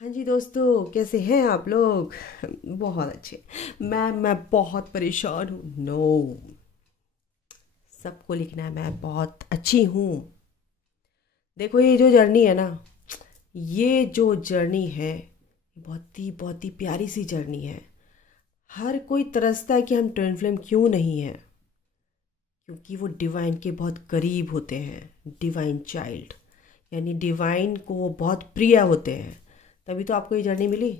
हाँ जी दोस्तों, कैसे हैं आप लोग? बहुत अच्छे। मैं बहुत परेशान हूँ। नो, सबको लिखना है मैं बहुत अच्छी हूँ। देखो, ये जो जर्नी है ना, ये जो जर्नी है, बहुत ही प्यारी सी जर्नी है। हर कोई तरसता है कि हम ट्विन फ्लेम क्यों नहीं है, क्योंकि वो डिवाइन के बहुत करीब होते हैं। डिवाइन चाइल्ड यानी डिवाइन को वो बहुत प्रिय होते हैं। तभी तो आपको ये जर्नी मिली,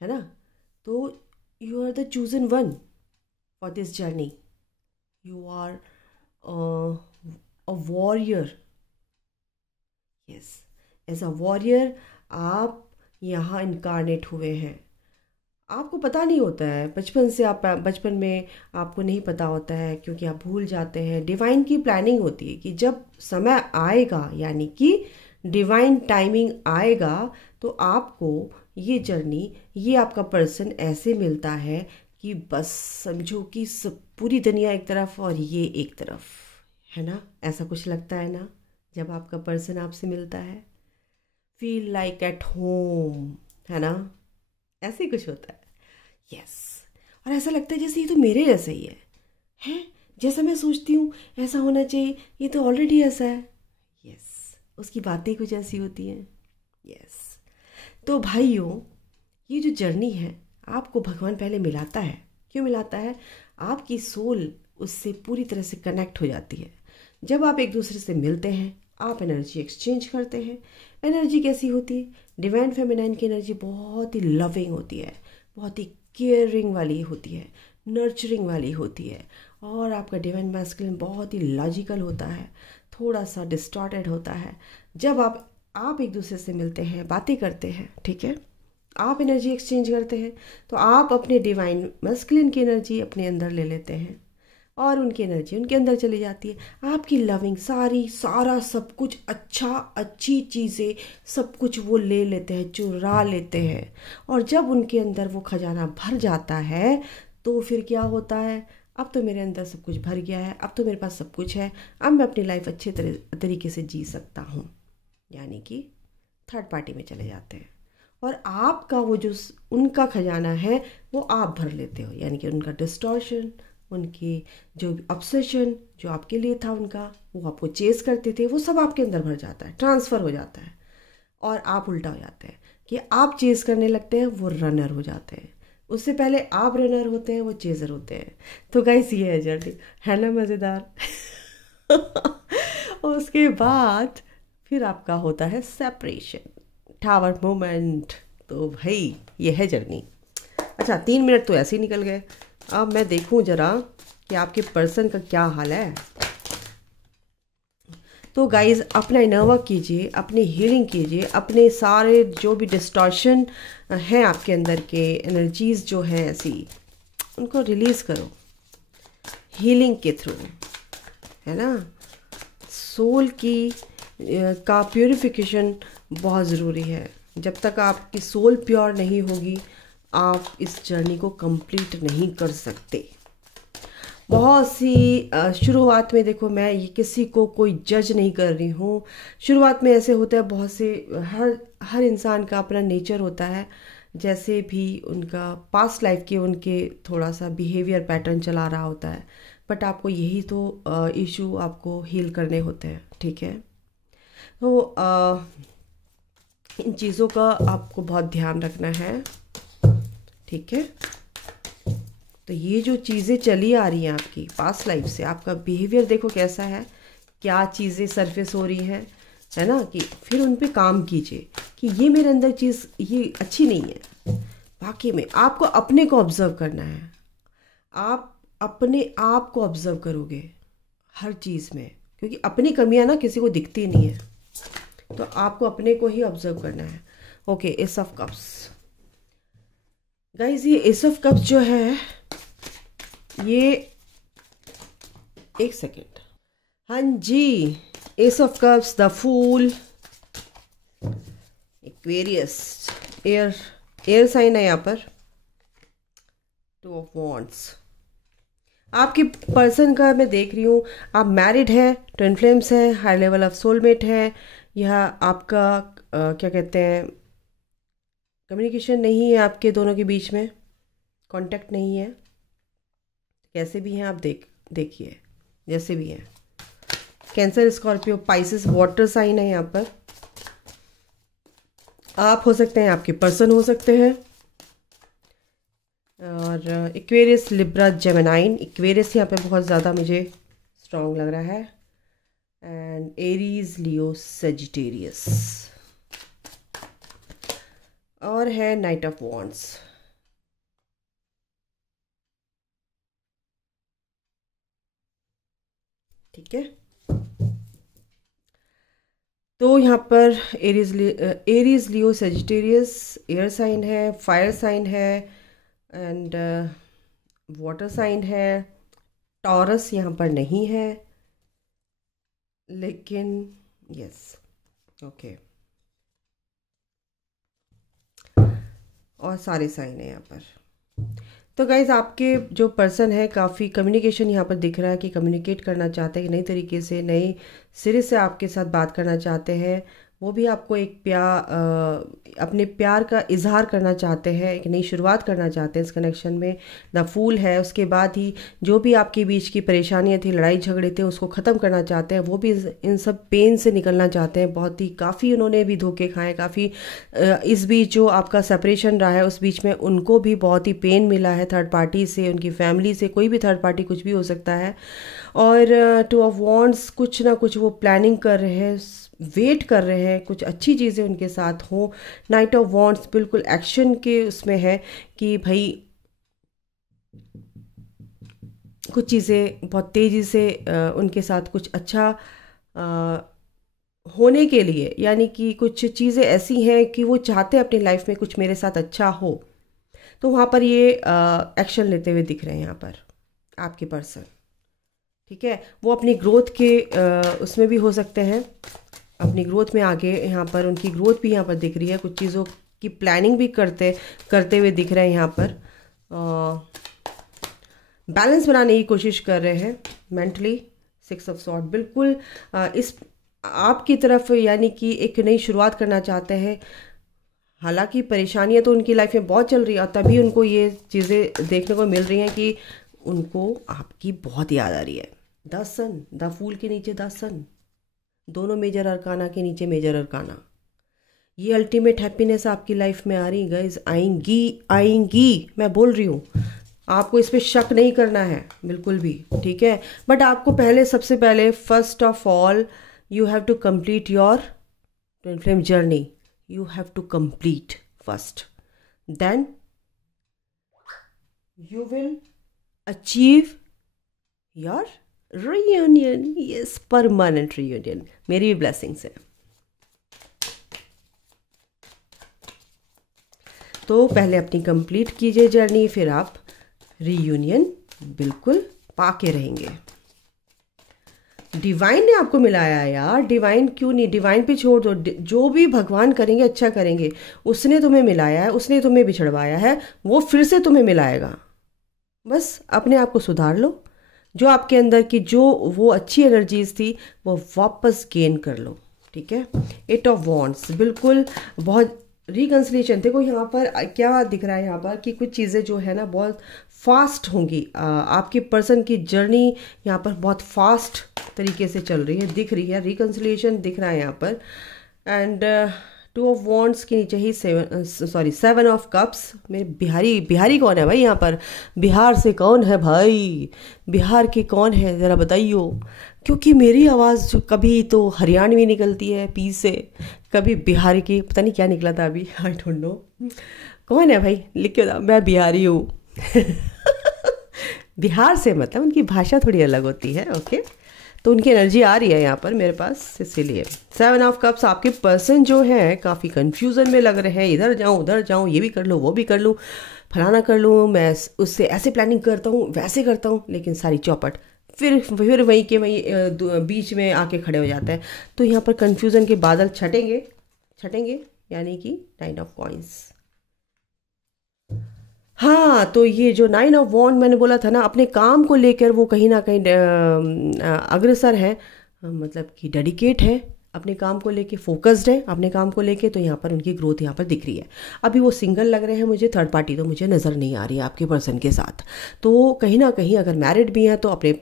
है ना? तो you are the chosen one for this journey. You are a warrior. Yes, as a warrior आप यहाँ इनकारनेट हुए हैं। आपको पता नहीं होता है, बचपन से आप बचपन में आपको नहीं पता होता है, क्योंकि आप भूल जाते हैं। डिवाइन की प्लानिंग होती है कि जब समय आएगा, यानी कि डिवाइन टाइमिंग आएगा, तो आपको ये जर्नी, ये आपका पर्सन ऐसे मिलता है कि बस समझो कि सब पूरी दुनिया एक तरफ और ये एक तरफ, है ना? ऐसा कुछ लगता है ना जब आपका पर्सन आपसे मिलता है? फील लाइक एट होम, है ना? ऐसे ही कुछ होता है। यस। और ऐसा लगता है जैसे ये तो मेरे जैसा ही है। जैसा मैं सोचती हूँ ऐसा होना चाहिए, ये तो ऑलरेडी ऐसा है। यस, उसकी बातें कुछ ऐसी होती हैं। यस। तो भाइयों, ये जो जर्नी है, आपको भगवान पहले मिलाता है। क्यों मिलाता है? आपकी सोल उससे पूरी तरह से कनेक्ट हो जाती है। जब आप एक दूसरे से मिलते हैं, आप एनर्जी एक्सचेंज करते हैं। एनर्जी कैसी होती है? डिवाइन फेमिनाइन की एनर्जी बहुत ही लविंग होती है, बहुत ही केयरिंग वाली होती है, नर्चरिंग वाली होती है। और आपका डिवाइन मैस्कुलिन बहुत ही लॉजिकल होता है, थोड़ा सा डिस्टॉर्टेड होता है। जब आप एक दूसरे से मिलते हैं, बातें करते हैं, ठीक है, आप एनर्जी एक्सचेंज करते हैं, तो आप अपने डिवाइन मस्कुलिन की एनर्जी अपने अंदर ले लेते हैं और उनकी एनर्जी उनके अंदर चली जाती है। आपकी लविंग सारा सब कुछ, अच्छी चीज़ें सब कुछ वो ले लेते हैं, चुरा लेते हैं। और जब उनके अंदर वो खजाना भर जाता है, तो फिर क्या होता है? अब तो मेरे अंदर सब कुछ भर गया है, अब तो मेरे पास सब कुछ है, अब मैं अपनी लाइफ अच्छे तरीके से जी सकता हूँ। यानी कि थर्ड पार्टी में चले जाते हैं और आपका वो जो उनका खजाना है वो आप भर लेते हो। यानी कि उनका डिस्टॉर्शन, उनकी जो ऑब्सेशन जो आपके लिए था उनका, वो आपको चेस करते थे, वो सब आपके अंदर भर जाता है, ट्रांसफ़र हो जाता है। और आप उल्टा हो जाते हैं कि आप चेस करने लगते हैं, वो रनर हो जाते हैं। उससे पहले आप रनर होते हैं, वो चेजर होते हैं। तो गाइस, ये है जर्नी, है ना मज़ेदार? और उसके बाद फिर आपका होता है सेपरेशन, टावर मोमेंट। तो भाई, ये है जर्नी। अच्छा, 3 मिनट तो ऐसे ही निकल गए। अब मैं देखूं जरा कि आपके पर्सन का क्या हाल है। तो गाइज, अपना इनर वर्क कीजिए, अपनी हीलिंग कीजिए, अपने सारे जो भी डिस्टॉर्शन हैं आपके अंदर के, एनर्जीज जो हैं ऐसी, उनको रिलीज़ करो हीलिंग के थ्रू, है ना? सोल की का प्योरिफिकेशन बहुत ज़रूरी है। जब तक आपकी सोल प्योर नहीं होगी, आप इस जर्नी को कंप्लीट नहीं कर सकते। बहुत सी शुरुआत में, देखो, मैं ये किसी को कोई जज नहीं कर रही हूँ। शुरुआत में ऐसे होता है, बहुत से, हर हर इंसान का अपना नेचर होता है। जैसे भी उनका पास्ट लाइफ के उनके थोड़ा सा बिहेवियर पैटर्न चला रहा होता है, बट आपको यही तो इशू आपको हील करने होते हैं, ठीक है? तो इन चीज़ों का आपको बहुत ध्यान रखना है, ठीक है? तो ये जो चीज़ें चली आ रही हैं आपकी पास्ट लाइफ से, आपका बिहेवियर देखो कैसा है, क्या चीज़ें सरफेस हो रही हैं, है ना? कि फिर उन पे काम कीजिए कि ये मेरे अंदर चीज़ ये अच्छी नहीं है। वाकई में आपको अपने को ऑब्जर्व करना है। आप अपने आप को ऑब्जर्व करोगे हर चीज़ में, क्योंकि अपनी कमियां ना किसी को दिखती नहीं है। तो आपको अपने को ही ऑब्जर्व करना है। Okay, ace of cups. Guys, ये एस ऑफ कप्स जो है, ये, एक सेकेंड, हाँ जी, ace of cups, the fool, Aquarius, air air sign है यहाँ पर, टू ऑफ वॉन्ड्स। आपके पर्सन का मैं देख रही हूँ, आप मैरिड है, ट्विन फ्लेम्स है, हाई लेवल ऑफ सोलमेट है, यह आपका क्या कहते हैं, कम्युनिकेशन नहीं है आपके दोनों के बीच में, कांटेक्ट नहीं है। कैसे भी हैं आप देखिए, जैसे भी हैं। Cancer, Scorpio, Pisces, water sign है यहाँ पर। आप हो सकते हैं, आपके पर्सन हो सकते हैं। और इक्वेरियस, लिब्रा, जेमिनाइन। इक्वेरियस यहाँ पे बहुत ज़्यादा मुझे स्ट्रॉन्ग लग रहा है। And Aries, Leo, Sagittarius. और है नाइट ऑफ वॉन्ड्स। ठीक है, तो यहाँ पर एरीज, लियो, सेजिटेरियस एयर साइन है, फायर साइन है, एंड वाटर साइन है। टॉरस यहाँ पर नहीं है, लेकिन यस, ओके, और सारे साइन है यहाँ पर। तो गाइज़, आपके जो पर्सन है काफ़ी कम्युनिकेशन यहाँ पर दिख रहा है कि कम्युनिकेट करना चाहते हैं, नई तरीके से, नए सिरे से आपके साथ बात करना चाहते हैं। वो भी आपको एक अपने प्यार का इजहार करना चाहते हैं, एक नई शुरुआत करना चाहते हैं इस कनेक्शन में। द फूल है, उसके बाद ही जो भी आपके बीच की परेशानियां थी, लड़ाई झगड़े थे, उसको ख़त्म करना चाहते हैं। वो भी इन सब पेन से निकलना चाहते हैं। बहुत ही काफ़ी उन्होंने भी धोखे खाए, काफ़ी इस बीच जो आपका सेपरेशन रहा है उस बीच में उनको भी बहुत ही पेन मिला है थर्ड पार्टी से, उनकी फैमिली से। कोई भी थर्ड पार्टी कुछ भी हो सकता है। और टू ऑफ वॉन्ड्स, कुछ ना कुछ वो प्लानिंग कर रहे हैं, वेट कर रहे हैं, कुछ अच्छी चीज़ें उनके साथ हों। नाइट ऑफ वॉन्ड्स बिल्कुल एक्शन के उसमें है कि भाई कुछ चीज़ें बहुत तेज़ी से उनके साथ कुछ अच्छा होने के लिए, यानी कि कुछ चीज़ें ऐसी हैं कि वो चाहते हैं अपनी लाइफ में कुछ मेरे साथ अच्छा हो। तो वहाँ पर ये एक्शन लेते हुए दिख रहे हैं यहाँ पर आपके पर्सन। ठीक है, वो अपनी ग्रोथ के उसमें भी हो सकते हैं, अपनी ग्रोथ में आगे यहाँ पर उनकी ग्रोथ भी यहाँ पर दिख रही है। कुछ चीज़ों की प्लानिंग भी करते हुए दिख रहे हैं यहाँ पर। बैलेंस बनाने की कोशिश कर रहे हैं मेंटली। सिक्स ऑफ सॉर्ड बिल्कुल इस आपकी तरफ, यानी कि एक नई शुरुआत करना चाहते हैं। हालांकि परेशानियां तो उनकी लाइफ में बहुत चल रही है, और तभी उनको ये चीज़ें देखने को मिल रही हैं कि उनको आपकी बहुत याद आ रही है। द सन, द फूल के नीचे द सन, दोनों मेजर अरकाना के नीचे मेजर अरकाना। ये अल्टीमेट हैप्पीनेस आपकी लाइफ में आ रही गाइज, आएंगी आएंगी, मैं बोल रही हूँ। आपको इस पर शक नहीं करना है बिल्कुल भी, ठीक है। बट आपको पहले, सबसे पहले, first of all, you have to complete your twin flame journey. You have to complete first. Then you will achieve your reunion. Yes, permanent reunion. मेरी भी blessings है। तो पहले अपनी कंप्लीट कीजिए जर्नी, फिर आप रीयूनियन बिल्कुल पाके रहेंगे। डिवाइन ने आपको मिलाया है यार, डिवाइन क्यों नहीं, डिवाइन पे छोड़ दो। जो भी भगवान करेंगे अच्छा करेंगे। उसने तुम्हें मिलाया है, उसने तुम्हें बिछड़वाया है, वो फिर से तुम्हें मिलाएगा। बस अपने आप को सुधार लो, जो आपके अंदर की जो वो अच्छी एनर्जीज थी वो वापस गेन कर लो। ठीक है, एट ऑफ वॉन्ड्स बिल्कुल बहुत रिकन्सिलेशन। देखो यहाँ पर क्या दिख रहा है, यहाँ पर कि कुछ चीज़ें जो है ना बहुत फास्ट होंगी। आपके पर्सन की जर्नी यहाँ पर बहुत फास्ट तरीके से चल रही है, दिख रही है। रिकन्सिलेशन दिख रहा है यहाँ पर। एंड टू ऑफ वॉन्ड्स के नीचे ही सेवन ऑफ कप्स। मेरे बिहारी कौन है भाई यहाँ पर? बिहार से कौन है भाई? बिहार के कौन है ज़रा बताइयो, क्योंकि मेरी आवाज़ कभी तो हरियाणवी निकलती है पी से, कभी बिहारी की, पता नहीं क्या निकला था अभी, आई डोंट नो। कौन है भाई, लिख के बताओ। मैं बिहारी हूँ। बिहार से, मतलब उनकी भाषा थोड़ी अलग होती है। ओके, तो उनकी एनर्जी आ रही है यहाँ पर मेरे पास, इसीलिए। सेवन ऑफ कप्स, आपके पर्सन जो है काफ़ी कंफ्यूजन में लग रहे हैं। इधर जाऊँ उधर जाऊँ, ये भी कर लूँ वो भी कर लूँ, फलाना कर लूँ, मैं उससे ऐसे प्लानिंग करता हूँ वैसे करता हूँ, लेकिन सारी चौपट फिर वहीं के वहीं बीच में आके खड़े हो जाते हैं। तो यहाँ पर कंफ्यूजन के बादल छटेंगे, यानी कि 9 ऑफ कॉइंस। हाँ, तो ये जो 9 ऑफ वॉन्ड मैंने बोला था ना, अपने काम को लेकर वो कहीं ना कहीं अग्रसर है, मतलब कि डेडिकेट है अपने काम को लेके फोकस्ड है, अपने काम को लेके, तो यहाँ पर उनकी ग्रोथ यहाँ पर दिख रही है। अभी वो सिंगल लग रहे हैं मुझे, थर्ड पार्टी तो मुझे नज़र नहीं आ रही है आपके पर्सन के साथ। तो कहीं ना कहीं अगर मैरिड भी हैं तो अपने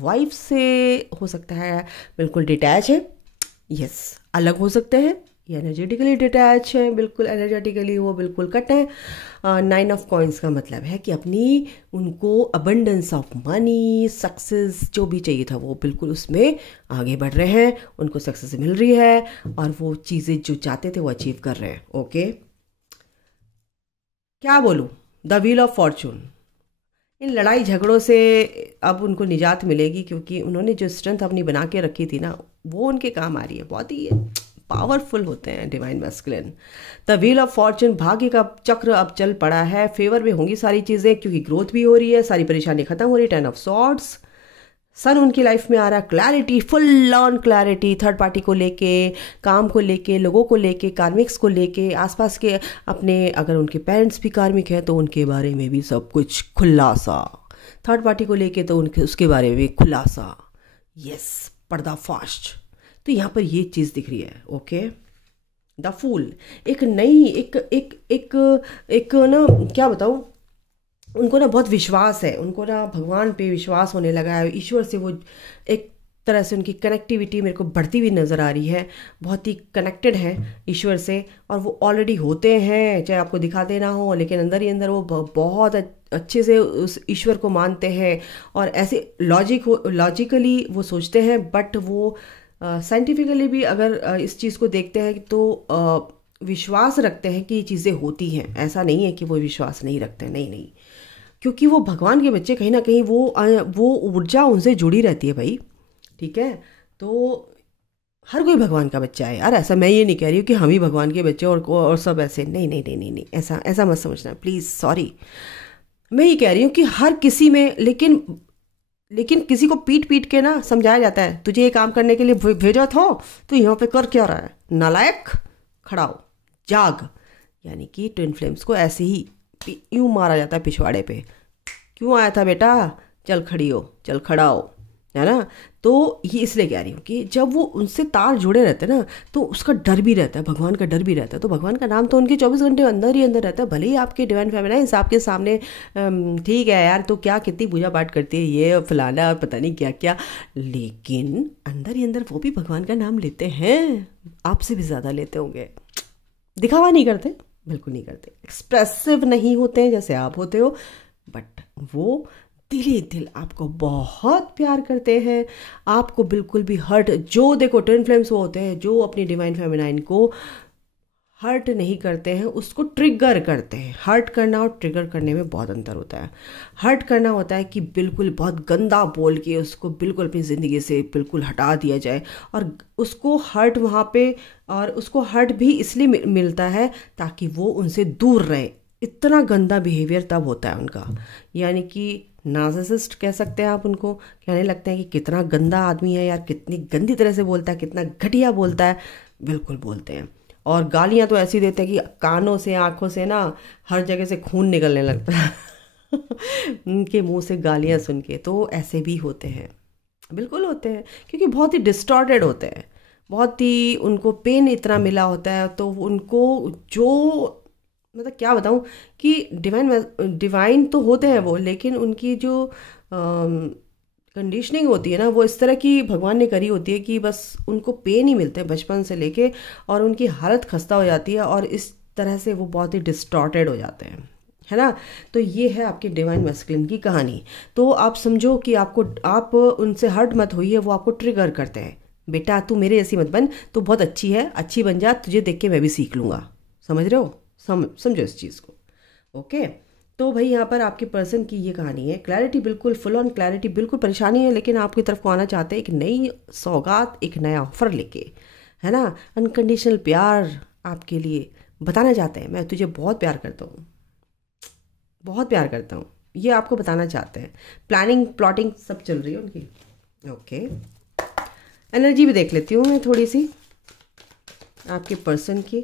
वाइफ से हो सकता है बिल्कुल डिटैच है, यस, अलग हो सकते हैं, ये एनर्जेटिकली डिटैच हैं, बिल्कुल एनर्जेटिकली वो बिल्कुल कट हैं। 9 ऑफ कॉइंस का मतलब है कि अपनी उनको अबंडेंस ऑफ मनी, सक्सेस जो भी चाहिए था वो बिल्कुल उसमें आगे बढ़ रहे हैं, उनको सक्सेस मिल रही है और वो चीज़ें जो चाहते थे वो अचीव कर रहे हैं। ओके, क्या बोलूँ, द व्हील ऑफ फॉर्चून, इन लड़ाई झगड़ों से अब उनको निजात मिलेगी, क्योंकि उन्होंने जो स्ट्रेंथ अपनी बना के रखी थी ना वो उनके काम आ रही है। बहुत ही पावरफुल होते हैं divine masculine. The wheel of Fortune, भाग्य का चक्र अब चल पड़ा है, फेवर में होंगी सारी चीज़ें, क्योंकि ग्रोथ भी हो रही है, सारी परेशानी खत्म हो रही है। 10 ऑफ सॉर्ड्स, सन उनकी लाइफ में आ रहा है, clarity, full on clarity, third party को लेके, काम को लेके, लोगों को लेके, कार्मिक्स को लेके, आसपास के अपने, अगर उनके पेरेंट्स भी कार्मिक हैं तो उनके बारे में भी सब कुछ खुलासा, थर्ड पार्टी को लेके तो उनके उसके बारे में भी खुलासा, यस, पर्दाफाश। तो यहाँ पर ये चीज़ दिख रही है। ओके, द फूल, एक नई एक ना, क्या बताऊँ, उनको ना बहुत विश्वास है, उनको ना भगवान पे विश्वास होने लगा है, ईश्वर से वो एक तरह से उनकी कनेक्टिविटी मेरे को बढ़ती हुई नज़र आ रही है, बहुत ही कनेक्टेड है ईश्वर से, और वो ऑलरेडी होते हैं, चाहे आपको दिखाते ना हो, लेकिन अंदर ही अंदर वो बहुत अच्छे से उस ईश्वर को मानते हैं, और ऐसे लॉजिकली वो सोचते हैं, बट वो साइंटिफिकली भी अगर इस चीज़ को देखते हैं तो विश्वास रखते हैं कि ये चीज़ें होती हैं। ऐसा नहीं है कि वो विश्वास नहीं रखते, नहीं नहीं, क्योंकि वो भगवान के बच्चे, कहीं ना कहीं वो ऊर्जा उनसे जुड़ी रहती है भाई, ठीक है। तो हर कोई भगवान का बच्चा है यार, ऐसा मैं ये नहीं कह रही हूँ कि हम ही भगवान के बच्चे और सब ऐसे, नहीं नहीं नहीं नहीं नहीं, ऐसा ऐसा मत समझना प्लीज़, सॉरी। मैं ये कह रही हूँ कि हर किसी में, लेकिन किसी को पीट पीट के ना समझाया जाता है, तुझे ये काम करने के लिए भेजा था, तो यहाँ पे कर क्या रहा है, नालायक, खड़ा हो, जाग। यानी कि ट्विन फ्लेम्स को ऐसे ही यूँ मारा जाता है पिछवाड़े पे, क्यों आया था बेटा, चल खड़ी हो, चल खड़ा हो, है ना। तो ये इसलिए कह रही हूँ कि जब वो उनसे तार जुड़े रहते हैं ना, तो उसका डर भी रहता है, भगवान का डर भी रहता है। तो भगवान का नाम तो उनके 24 घंटे अंदर ही अंदर रहता है, भले ही आपके डिवाइन फेमिनाइन्स आपके सामने ठीक है यार, तो क्या कितनी पूजा पाठ करती है ये फलाना और पता नहीं क्या क्या, लेकिन अंदर ही अंदर वो भी भगवान का नाम लेते हैं, आपसे भी ज़्यादा लेते होंगे। दिखावा नहीं करते, बिल्कुल नहीं करते, एक्सप्रेसिव नहीं होते हैं जैसे आप होते हो, बट वो दिली दिल आपको बहुत प्यार करते हैं, आपको बिल्कुल भी हर्ट, जो देखो ट्विन फ्लेम्स वो होते हैं जो अपनी डिवाइन फेमिनाइन को हर्ट नहीं करते हैं, उसको ट्रिगर करते हैं। हर्ट करना और ट्रिगर करने में बहुत अंतर होता है। हर्ट करना होता है कि बिल्कुल बहुत गंदा बोल के उसको बिल्कुल अपनी ज़िंदगी से बिल्कुल हटा दिया जाए, और उसको हर्ट वहाँ पे, और उसको हर्ट भी इसलिए मिलता है ताकि वो उनसे दूर रहे। इतना गंदा बिहेवियर तब होता है उनका, यानी कि नार्सिसिस्ट कह सकते हैं आप उनको, कहने लगते हैं कि कितना गंदा आदमी है यार, कितनी गंदी तरह से बोलता है, कितना घटिया बोलता है, बिल्कुल बोलते हैं। और गालियाँ तो ऐसी देते हैं कि कानों से, आँखों से ना हर जगह से खून निकलने लगता है उनके मुंह से गालियाँ सुन के। तो ऐसे भी होते हैं, बिल्कुल होते हैं, क्योंकि बहुत ही डिस्टॉर्टेड होते हैं, बहुत ही उनको पेन इतना मिला होता है, तो उनको जो, मतलब क्या बताऊँ कि डिवाइन तो होते हैं वो, लेकिन उनकी जो कंडीशनिंग होती है ना, वो इस तरह की भगवान ने करी होती है कि बस उनको पेन ही मिलते हैं बचपन से लेके, और उनकी हालत खस्ता हो जाती है, और इस तरह से वो बहुत ही डिस्टॉर्टेड हो जाते हैं, है ना। तो ये है आपके डिवाइन मैस्कुलिन की कहानी। तो आप समझो कि आप उनसे हर्ट मत होइए, वो आपको ट्रिगर करते हैं, बेटा तू मेरे जैसी मत बन, तू बहुत अच्छी है, अच्छी बन जा, तुझे देख के मैं भी सीख लूँगा, समझ रहे हो, समझो इस चीज़ को। ओके, तो भाई यहाँ पर आपके पर्सन की ये कहानी है, क्लैरिटी, बिल्कुल फुल ऑन क्लैरिटी, बिल्कुल परेशानी है, लेकिन आपकी तरफ को आना चाहते हैं एक नई सौगात, एक नया ऑफर लेके, है ना, अनकंडीशनल प्यार आपके लिए बताना चाहते हैं, मैं तुझे बहुत प्यार करता हूँ, बहुत प्यार करता हूँ, ये आपको बताना चाहते हैं। प्लानिंग प्लॉटिंग सब चल रही है उनकी। ओके, एनर्जी भी देख लेती हूँ मैं थोड़ी सी। आपके पर्सन की।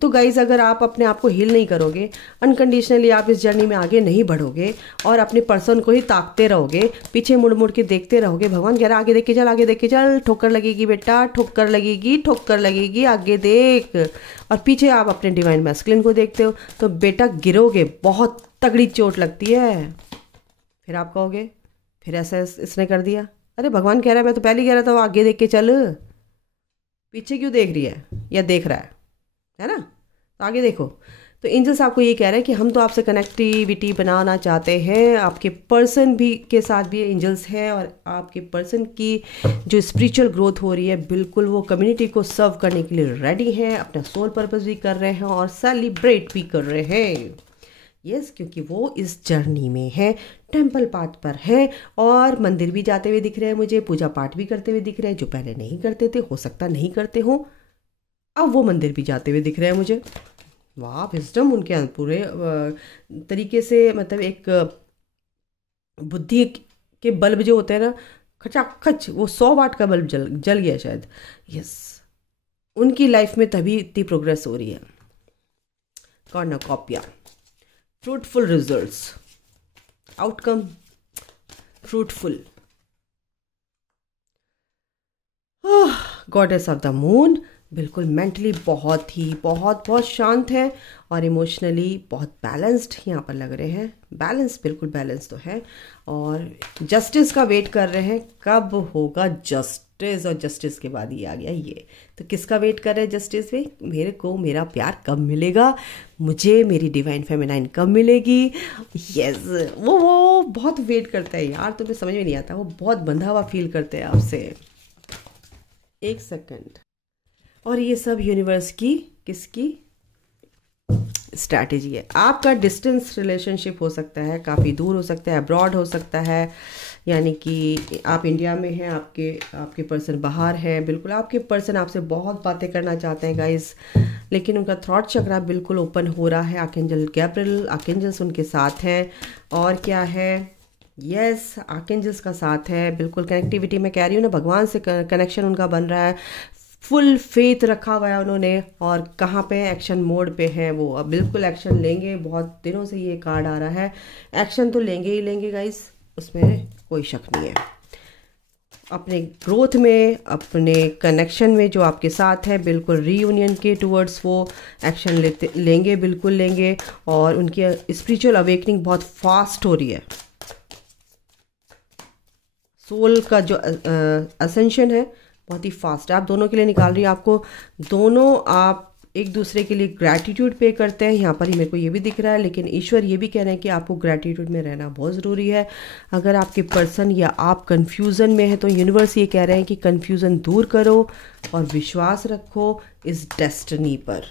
तो गाइज, अगर आप अपने आप को हील नहीं करोगे, अनकंडीशनली आप इस जर्नी में आगे नहीं बढ़ोगे और अपने पर्सन को ही ताकते रहोगे, पीछे मुड़ मुड़ के देखते रहोगे, भगवान कह रहा आगे देख के चल, आगे देख के चल, ठोकर लगेगी बेटा, ठोकर लगेगी, ठोकर लगेगी, आगे देख, और पीछे आप अपने डिवाइन मैस्कुलिन को देखते हो, तो बेटा गिरोगे, बहुत तगड़ी चोट लगती है। फिर आप कहोगे फिर ऐसा इसने कर दिया, अरे भगवान कह रहा है, मैं तो पहले ही कह रहा था वो आगे देख के चल, पीछे क्यों देख रही है या देख रहा है ना, तो आगे देखो। तो एंजल्स आपको ये कह रहे हैं कि हम तो आपसे कनेक्टिविटी बनाना चाहते हैं, आपके पर्सन भी के साथ भी एंजल्स है, और आपके पर्सन की जो स्पिरिचुअल ग्रोथ हो रही है, बिल्कुल वो कम्युनिटी को सर्व करने के लिए रेडी हैं, अपना सोल पर्पस भी कर रहे हैं और सेलिब्रेट भी कर रहे हैं। यस, क्योंकि वो इस जर्नी में है, टेम्पल पाथ पर है, और मंदिर भी जाते हुए दिख रहे हैं मुझे, पूजा पाठ भी करते हुए दिख रहे हैं, जो पहले नहीं करते थे, हो सकता नहीं करते हो, अब वो मंदिर भी जाते हुए दिख रहे हैं मुझे। वाह, विजडम उनके पूरे तरीके से, मतलब एक बुद्धि के बल्ब जो होते हैं ना, खचाखच वो 100 वाट का बल्ब जल गया शायद। यस, उनकी लाइफ में तभी इतनी प्रोग्रेस हो रही है। Cornucopia, fruitful results, outcome fruitful. Goddess of the moon, बिल्कुल मेंटली बहुत शांत है, और इमोशनली बहुत बैलेंस्ड यहाँ पर लग रहे हैं। बैलेंस, बिल्कुल बैलेंस तो है, और जस्टिस का वेट कर रहे हैं, कब होगा जस्टिस, और जस्टिस के बाद ये आ गया ये। तो किसका वेट कर रहे हैं जस्टिस में? मेरे को मेरा प्यार कब मिलेगा, मुझे मेरी डिवाइन फेमिनाइन कब मिलेगी। यस, वो बहुत वेट करता है यार, तुम्हें समझ में नहीं आता, वो बहुत बंधा हुआ फील करते हैं आपसे। एक सेकंड, और ये सब यूनिवर्स की किसकी स्ट्रैटेजी है। आपका डिस्टेंस रिलेशनशिप हो सकता है, काफ़ी दूर हो सकता है, अब्रॉड हो सकता है, यानी कि आप इंडिया में हैं, आपके पर्सन बाहर है, बिल्कुल आपके पर्सन आपसे बहुत बातें करना चाहते हैं गाइस, लेकिन उनका थॉट चक्रा बिल्कुल ओपन हो रहा है। आर्कएंजल गैब्रिएल, आर्कएंजल्स उनके साथ हैं, और क्या है, यस, आर्कएंजल्स का साथ है, बिल्कुल कनेक्टिविटी में कह रही हूँ ना, भगवान से कनेक्शन उनका बन रहा है, फुल फेथ रखा हुआ है उन्होंने, और कहाँ पे एक्शन मोड पे हैं वो, अब बिल्कुल एक्शन लेंगे। बहुत दिनों से ये कार्ड आ रहा है, एक्शन तो लेंगे ही लेंगे गाइस, उसमें कोई शक नहीं है। अपने ग्रोथ में, अपने कनेक्शन में जो आपके साथ है, बिल्कुल रीयूनियन के टूवर्ड्स वो एक्शन लेंगे, बिल्कुल लेंगे, और उनकी स्पिरिचुअल अवेकनिंग बहुत फास्ट हो रही है। सोल का जो असेंशन है बहुत ही फास्ट है, आप दोनों के लिए निकाल रही है। आपको दोनों, आप एक दूसरे के लिए ग्रैटिट्यूड पे करते हैं, यहाँ पर ही मेरे को ये भी दिख रहा है, लेकिन ईश्वर ये भी कह रहे हैं कि आपको ग्रैटिट्यूड में रहना बहुत ज़रूरी है। अगर आपके पर्सन या आप कन्फ्यूज़न में है, तो यूनिवर्स ये कह रहे हैं कि कन्फ्यूज़न दूर करो और विश्वास रखो इस डेस्टिनी पर,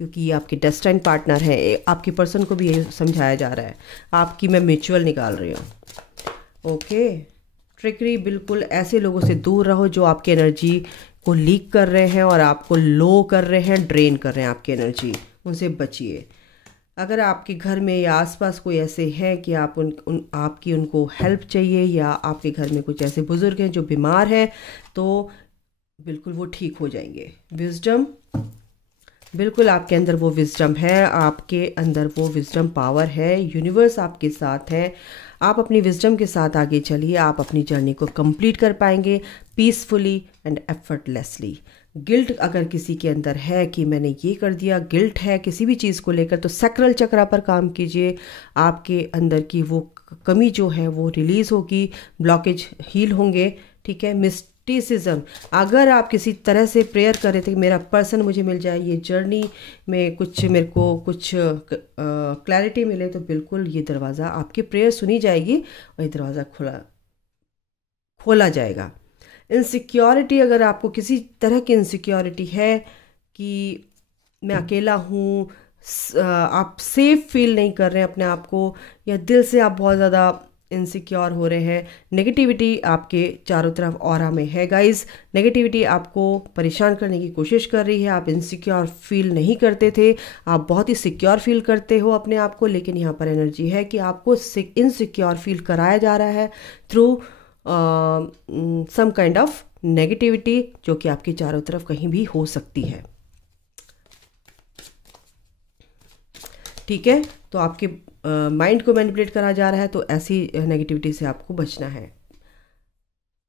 क्योंकि ये आपके डेस्टिन पार्टनर है। आपके पर्सन को भी ये समझाया जा रहा है। आपकी मैं म्यूचुअल निकाल रही हूँ। ओके, ट्रिकरी, बिल्कुल ऐसे लोगों से दूर रहो जो आपकी एनर्जी को लीक कर रहे हैं और आपको लो कर रहे हैं, ड्रेन कर रहे हैं आपकी एनर्जी, उनसे बचिए। अगर आपके घर में या आसपास कोई ऐसे हैं कि आप आपकी उनको हेल्प चाहिए, या आपके घर में कुछ ऐसे बुजुर्ग हैं जो बीमार हैं, तो बिल्कुल वो ठीक हो जाएंगे। विजडम, बिल्कुल आपके अंदर वो विजडम है, आपके अंदर वो विजडम पावर है, यूनिवर्स आपके साथ है। आप अपनी विजडम के साथ आगे चलिए, आप अपनी जर्नी को कंप्लीट कर पाएंगे पीसफुली एंड एफर्टलेसली। गिल्ट अगर किसी के अंदर है कि मैंने ये कर दिया, गिल्ट है किसी भी चीज़ को लेकर, तो सैक्रल चक्रा पर काम कीजिए, आपके अंदर की वो कमी जो है वो रिलीज़ होगी, ब्लॉकेज हील होंगे। ठीक है, मिस्टिसिज्म, अगर आप किसी तरह से प्रेयर कर रहे थे कि मेरा पर्सन मुझे मिल जाए, ये जर्नी में कुछ मेरे को कुछ क्लैरिटी मिले, तो बिल्कुल ये दरवाज़ा, आपकी प्रेयर सुनी जाएगी और ये दरवाज़ा खोला जाएगा। इनसिक्योरिटी, अगर आपको किसी तरह की इनसिक्योरिटी है कि मैं अकेला हूँ, आप सेफ फील नहीं कर रहे हैं अपने आप को, या दिल से आप बहुत ज़्यादा इनसिक्योर हो रहे हैं, नेगेटिविटी आपके चारों तरफ ऑरा में है गाइस, नेगेटिविटी आपको परेशान करने की कोशिश कर रही है। आप इनसिक्योर फील नहीं करते थे, आप बहुत ही सिक्योर फील करते हो अपने आप को, लेकिन यहाँ पर एनर्जी है कि आपको इनसिक्योर फील कराया जा रहा है through some kind of negativity, जो कि आपके चारों तरफ कहीं भी हो सकती है। ठीक है। तो आपके माइंड को मैनिपुलेट करा जा रहा है, तो ऐसी नेगेटिविटी से आपको बचना है।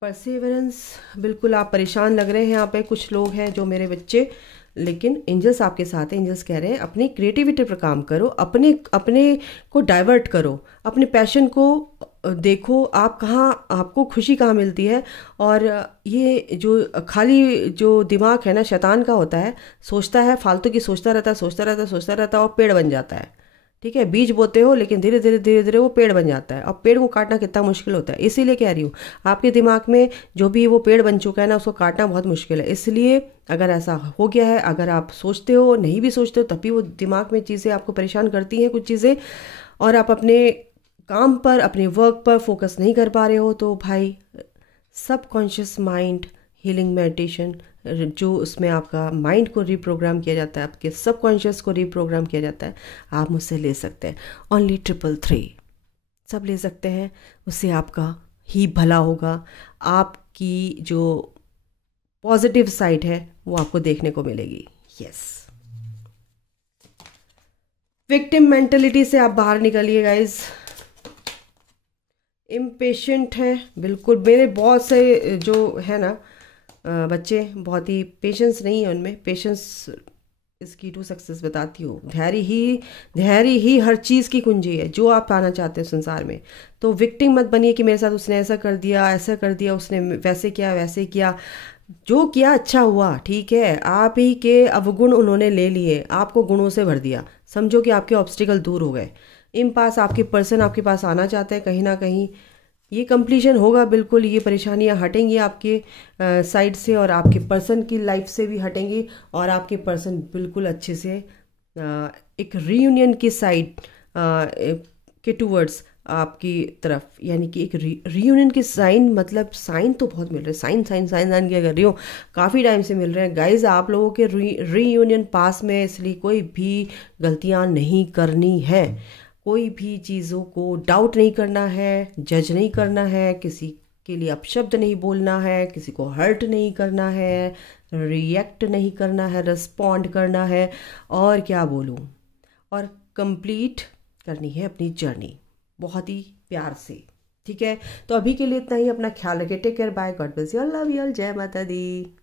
परसेवरेंस, बिल्कुल आप परेशान लग रहे हैं। यहाँ पे कुछ लोग हैं जो मेरे बच्चे, लेकिन एंजल्स आपके साथ हैं। एंजल्स कह रहे हैं अपनी क्रिएटिविटी पर काम करो, अपने अपने को डाइवर्ट करो, अपने पैशन को देखो, आप कहाँ, आपको खुशी कहाँ मिलती है। और ये जो खाली जो दिमाग है ना, शैतान का होता है, सोचता है फालतू की, सोचता रहता है, सोचता रहता है, सोचता रहता है, और पेड़ बन जाता है। ठीक है, बीज बोते हो लेकिन धीरे धीरे धीरे धीरे वो पेड़ बन जाता है। अब पेड़ को काटना कितना मुश्किल होता है, इसीलिए कह रही हूँ आपके दिमाग में जो भी वो पेड़ बन चुका है ना, उसको काटना बहुत मुश्किल है। इसलिए अगर ऐसा हो गया है, अगर आप सोचते हो, नहीं भी सोचते हो, तब भी वो दिमाग में चीज़ें आपको परेशान करती हैं कुछ चीज़ें, और आप अपने काम पर, अपने वर्क पर फोकस नहीं कर पा रहे हो, तो भाई सबकॉन्शियस माइंड हीलिंग मेडिटेशन, जो उसमें आपका माइंड को रीप्रोग्राम किया जाता है, आपके सबकॉन्शियस को रीप्रोग्राम किया जाता है, आप मुझसे ले सकते हैं। ओनली 333 सब ले सकते हैं, उससे आपका ही भला होगा। आपकी जो पॉजिटिव साइड है वो आपको देखने को मिलेगी। यस, विक्टिम मेंटेलिटी से आप बाहर निकलिए गाइज। इम्पेशेंट है, बिल्कुल मेरे बहुत से जो है ना बच्चे, बहुत ही पेशेंस नहीं है उनमें। पेशेंस इज की टू सक्सेस, बताती हूँ। धैर्य ही हर चीज़ की कुंजी है, जो आप पाना चाहते हो संसार में। तो विक्टिम मत बनिए कि मेरे साथ उसने ऐसा कर दिया, ऐसा कर दिया, उसने वैसे किया, वैसे किया। जो किया अच्छा हुआ, ठीक है। आप ही के अवगुण उन्होंने ले लिए, आपको गुणों से भर दिया। समझो कि आपके ऑब्स्टिकल दूर हो गए। इम्पास आपके पर्सन आपके पास आना चाहते हैं कहीं ना कहीं, ये कंप्लीशन होगा बिल्कुल। ये परेशानियां हटेंगी आपके साइड से, और आपके पर्सन की लाइफ से भी हटेंगी, और आपके पर्सन बिल्कुल अच्छे से एक रीयूनियन की साइड के टूवर्ड्स आपकी तरफ, यानी कि एक रीयूनियन के साइन, मतलब साइन तो बहुत मिल रहे हैं, साइन साइन साइन साइन क्या कर रही हूँ, काफ़ी टाइम से मिल रहे हैं गाइज आप लोगों के रीयूनियन पास में। इसलिए कोई भी गलतियाँ नहीं करनी है, कोई भी चीज़ों को डाउट नहीं करना है, जज नहीं करना है, किसी के लिए अपशब्द नहीं बोलना है, किसी को हर्ट नहीं करना है, रिएक्ट नहीं करना है, रिस्पॉन्ड करना है, और क्या बोलूँ, और कंप्लीट करनी है अपनी जर्नी बहुत ही प्यार से। ठीक है, तो अभी के लिए इतना ही। अपना ख्याल रखिए, take care, bye, God bless you, love you, जय माता दी।